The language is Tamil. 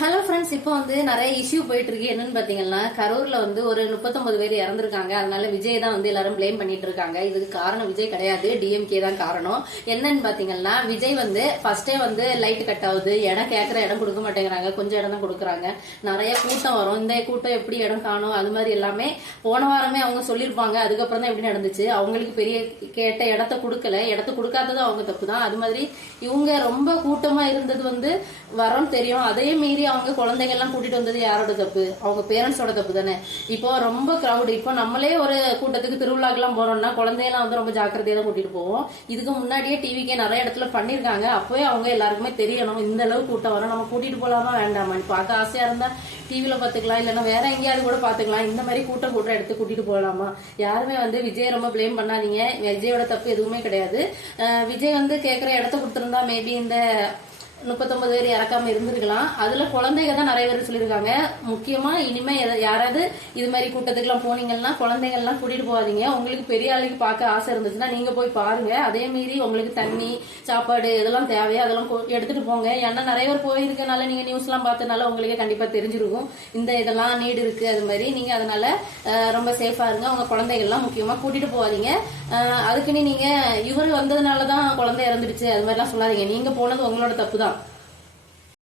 ஹலோ ஃப்ரெண்ட்ஸ், இப்போ நிறைய இஷ்யூ போயிட்டு இருக்கு. என்னன்னு பாத்தீங்கன்னா, கரூர்ல ஒரு 39 பேர் இறந்திருக்காங்க. அதனால விஜய் தான் எல்லாரும் பிளேம் பண்ணிட்டு இருக்காங்க. இதுக்கு காரணம் விஜய் கிடையாது, டிஎம்கே தான் காரணம். என்னன்னு பாத்தீங்கன்னா, விஜய் ஃபர்ஸ்டே லைட் கட் ஆகுது, இடம் கேட்கற இடம் கொடுக்க மாட்டேங்கிறாங்க, கொஞ்சம் இடம் தான் கொடுக்குறாங்க. நிறைய கூட்டம் வரும், இந்த கூட்டம் எப்படி இடம் காணும், அது மாதிரி எல்லாமே போன வாரமே அவங்க சொல்லியிருப்பாங்க. அதுக்கப்புறம் தான் எப்படி நடந்துச்சு, அவங்களுக்கு பெரிய கேட்ட இடத்த கொடுக்கல, இடத்த கொடுக்காதது அவங்க தப்பு தான். அது மாதிரி இவங்க ரொம்ப கூட்டமா இருந்தது வரோன்னு தெரியும், அதே மீறி அவங்க குழந்தைகள் எல்லாம் கூட்டிட்டு வந்தது யாரோட தப்பு? அவங்க பேரண்ட்ஸோட தப்பு தானே. இப்போ ரொம்ப கிரௌட், இப்போ நம்மளே ஒரு கூட்டத்துக்கு திருவிழாக்கெல்லாம் போறோம்னா குழந்தையெல்லாம் ரொம்ப ஜாக்கிரதையா தான் கூட்டிட்டு போவோம். இதுக்கு முன்னாடியே டிவிக்கே நிறைய இடத்துல பண்ணிருக்காங்க. அப்பவே அவங்க எல்லாருக்குமே தெரியணும், இந்த அளவு கூட்டம் வரும், நம்ம கூட்டிட்டு போலாமா வேண்டாமா, பார்க்க ஆசையா இருந்தா டிவில பாத்துக்கலாம், இல்லைன்னா வேற எங்கேயாவது கூட பாத்துக்கலாம். இந்த மாதிரி கூட்டம் எடுத்து கூட்டிட்டு போகலாமா? யாருமே விஜய் ரொம்ப பிளேம் பண்ணாதீங்க, விஜயோட தப்பு எதுவுமே கிடையாது. விஜய் கேட்கிற இடத்த கொடுத்திருந்தா மேபி இந்த 39 பேர் இறக்காம இருந்திருக்கலாம். அதுல குழந்தைங்க தான் நிறைய பேர் சொல்லியிருக்காங்க. முக்கியமா இனிமே யாராவது இது மாதிரி கூட்டத்துக்கு எல்லாம் போனீங்கன்னா குழந்தைகள் எல்லாம் கூட்டிட்டு போகாதீங்க. உங்களுக்கு பெரிய ஆளுக்கு பார்க்க ஆசை இருந்துச்சுன்னா நீங்க போய் பாருங்க. அதே மீறி உங்களுக்கு தண்ணி சாப்பாடு இதெல்லாம் தேவையா அதெல்லாம் எடுத்துட்டு போங்க. ஏன்னா நிறைய பேர் போயிருக்கனால நீங்க நியூஸ் எல்லாம் பார்த்தனால உங்களுக்கு கண்டிப்பா தெரிஞ்சிருக்கும் இந்த இதெல்லாம் நீடு இருக்கு. அது மாதிரி நீங்க அதனால ரொம்ப சேஃபா இருங்க. உங்க குழந்தைகள் எல்லாம் முக்கியமா கூட்டிட்டு போகாதீங்க. அதுக்குன்னு நீங்க இவர் வந்ததுனாலதான் குழந்தை இறந்துடுச்சு அது மாதிரி எல்லாம் சொல்லாதீங்க. நீங்க போனது உங்களோட தப்பு தான்.